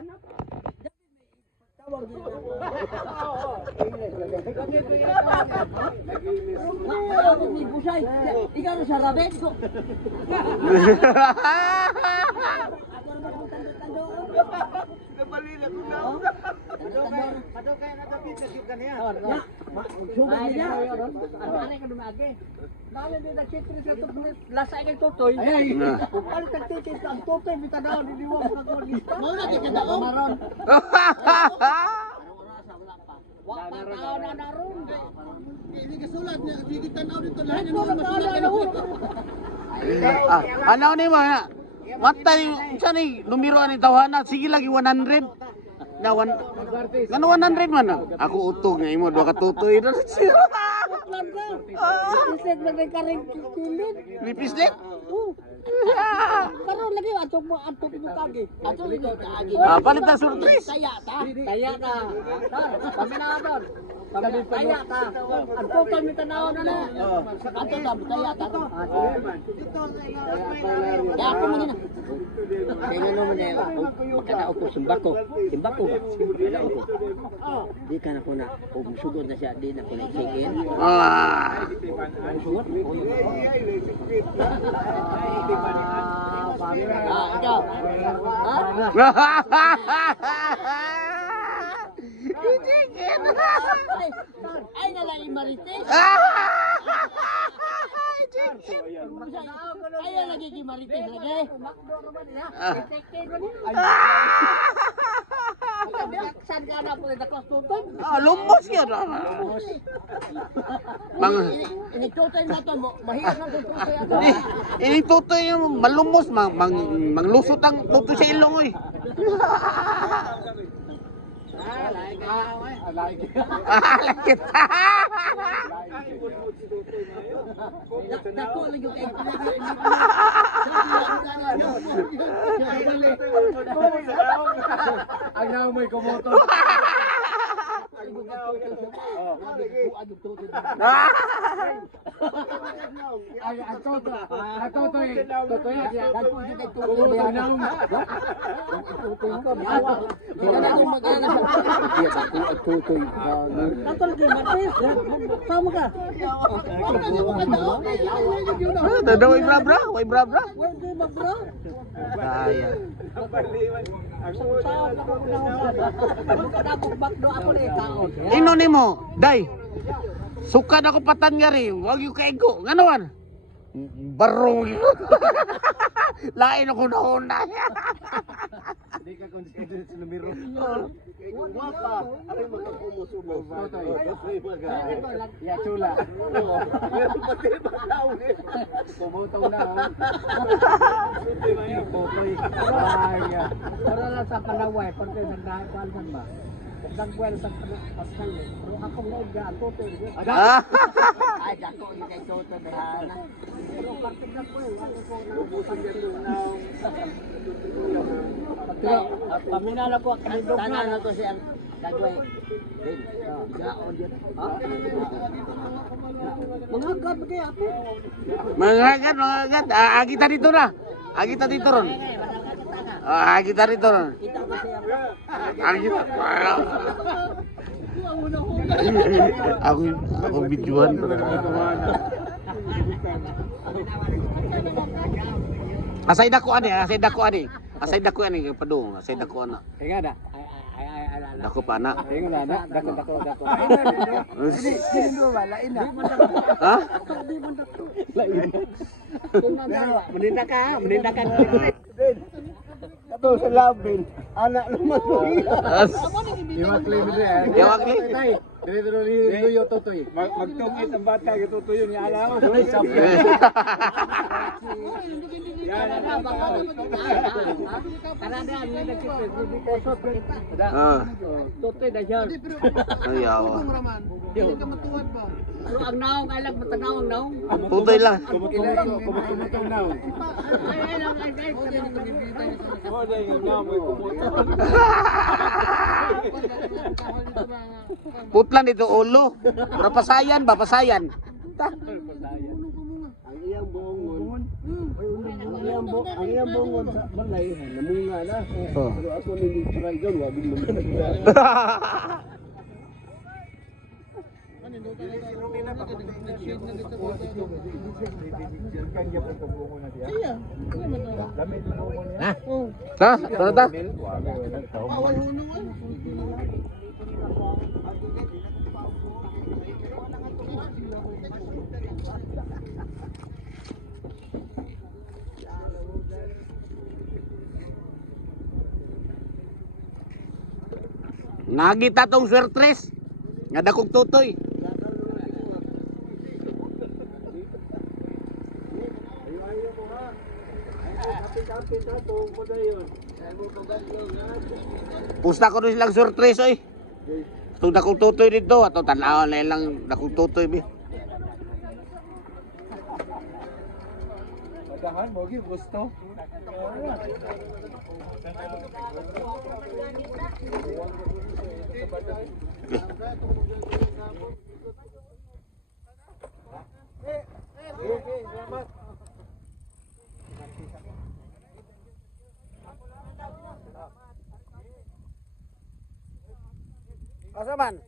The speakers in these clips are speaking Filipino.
Ano? Tawag din ako. Ako ni Busay. Ikaw sa rabet ko. Ako naman kung tando-tando. Nabalila ko na. Padok kaya na dapat sa sugar niya. Sugar niya. Ano ka dumagi? Dami din nagkitri sa tutoy. Lasa kay tutoy. Ano tagtitit ang tutoy bitanaw ni Diwa pagkagista. Mo na kita daw. Maron. Wala na naron. Hindi ka sulat niya. Sige tanaw dito lahat ng mga masulat. Ano ni mo? Matay siya ni numero ni tawanan. Sige lagi 100. Na 100 man. Ako utong nga imo do ka tutoy na siya. Isip na may karing kilit. Lipislit. Karon lagi atong mo kagi. Atong kagi. Palit na surprise. Taya ta. Kami na doon. Kami taya ta. Ang total mi tanaw na na. Ato ta taya ta. Ya ako mo na. Kaya ano man eh, kada ako simbako. Simbako. Kada ako. Di ka na ko na. Kung sugod na siya, di na ko na i-check-in. Ikaw. Ay nalang imarites. Ay lagi imarites lagi. Saan ka na po na klasutan? Lumos yun. Mga Inigtutoy na to mo. Mahirap na tutoy ato. ini tutoy yung malumos manglusot ang tutoy sa ilong oy. Lakit. Dako lagi kay Ang namoy kumoto. Ang toto. Ang toto eh. Toto yan. dako di kay tutoy. Hindi na akong mag-ana sa... Iya, ang toto eh. Dako lagi matis. Sama ka. Tanda way bra. Pwede magbro. Kaya. Saan ako na ako bakdo ako ni kaon. Ino nimo, day. Sukad ako patan nga rin. Wag yung kaigo. Ganoan? Barong. Lain ako na una. Hindi ka consider sa numero. Guwapa. Aray magkakumusubog. Ya chula. Meron pa tayo magkaw eh. Kumutaw na. Totoy. Ay. Para lang sa Palaway, pagka nagdaan ba? Nagwel sa Pascal. Pero ako nga ga tutoy. Ay, dako yung kay toto dahana. Pero kartig na ko ako Ubusan niya tunaw. paminala ko kanindog Tanan na. na to siyang dagway. Gaon yun. Mga gab kay apo. Mangagat. Agita dito na. Agita dito ron. Agita dito ron. Kita ko siya. Agita. Ako bijuan. Asay dako ani padung, asay dako ana. Ingat dah. Dako pa ana. Ingat dah. Dako. Sindo ba lain na. Ha? Di man dako. Menindak ka. Ito sa labin. Anak naman mo. Iwakli mo dyan. Iwakli? Dito yung totoy. Magtungit ang bata. Ito tuyo niya alam. Tutoy na siya. Ayaw. Pero ang naong alag matanaw ang naong. Tutoy lang. Kumutong na. Putlan dito ulo. Pero pasayan ba? Pasayan. Ang iyang buong ang iyang bungon sa balay, namunga na. Oh. Pero ako ni try doon, wabing mo na. Ta, ta. Nagita tong swertres. Nga dakong tutoy. Pusta ko rin silang swertres oy. Itong dakong tutoy dito. Ato tanaw na ilang dakong tutoy bi. Madahan mo gyud gusto. Asa man?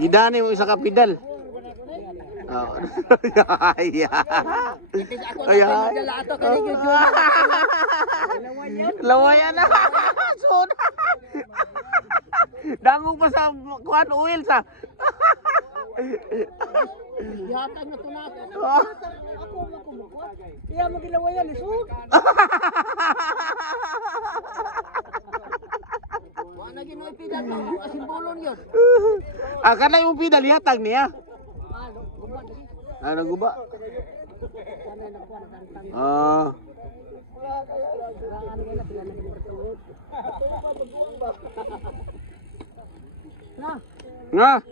Gidani mo isa ka pedal. Oh. Ay. Ay. Lawayan na. Sun. Dangog pa sa kuan oil sa. Ihatag na tunat. Ako makumukot. Iya mo gilawayan ni Sud. Wala ginoy pidal mo asimbolon yun. Ah, kana yung pedal ihatag niya. Ano, gubat. Ano guba? Sana nakuha na tantang. Ah. Rangan nila sila na ginatusod. Na, Nga.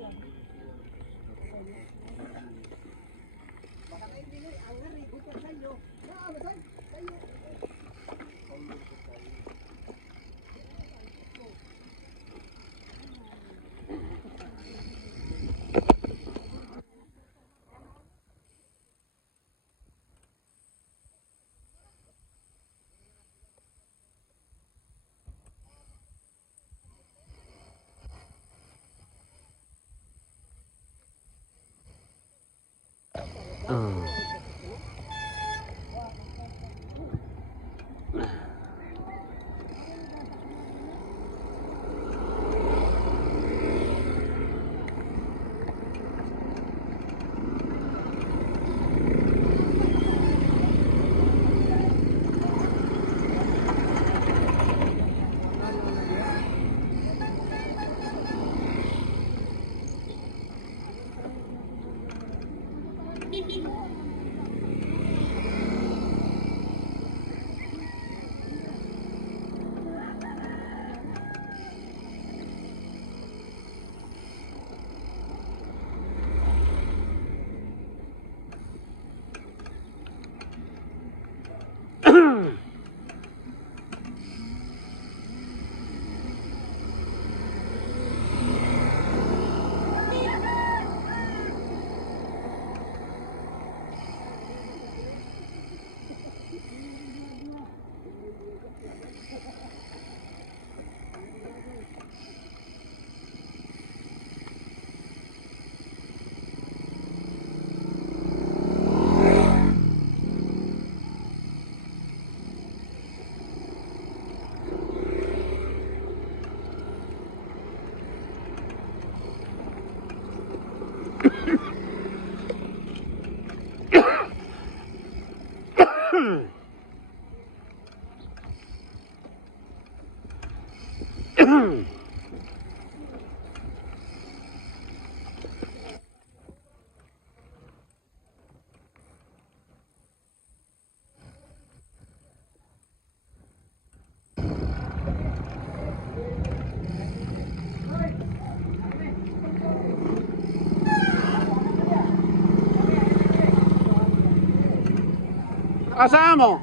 Asa mo?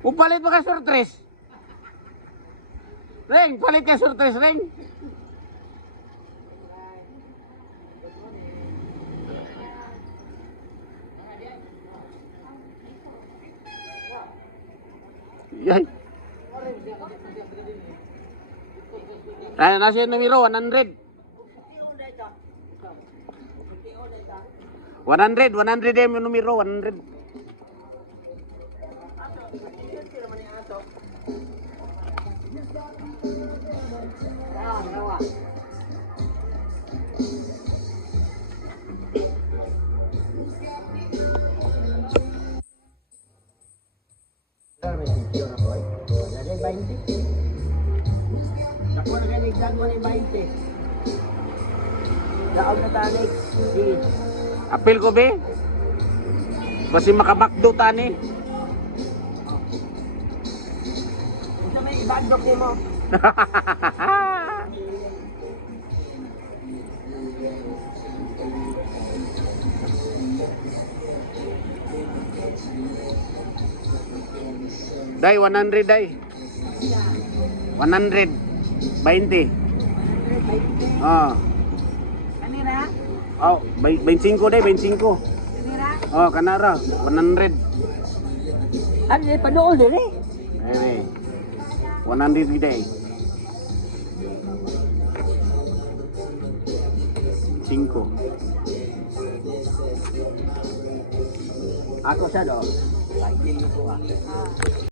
Upalit ba kay surtres? Reng, palit kay surtres, Reng. Yay. Ay, nasa yung numero, 100. 100 yung numero, 100. Ako na ganigdan mo ni 20. Daog na tanig. Sige. Apil ko, be. Basi makabakdo tani. Ito may ibandok ni mo. Day, 100 day. 100. 20. Oh. Kanira? Oh, 25 day, 25. Kanira? Oh, kanara, 100. Ano eh, panool din eh. Ayun eh. 100 day. 5. Ako sa do. Lagi mo ko ah.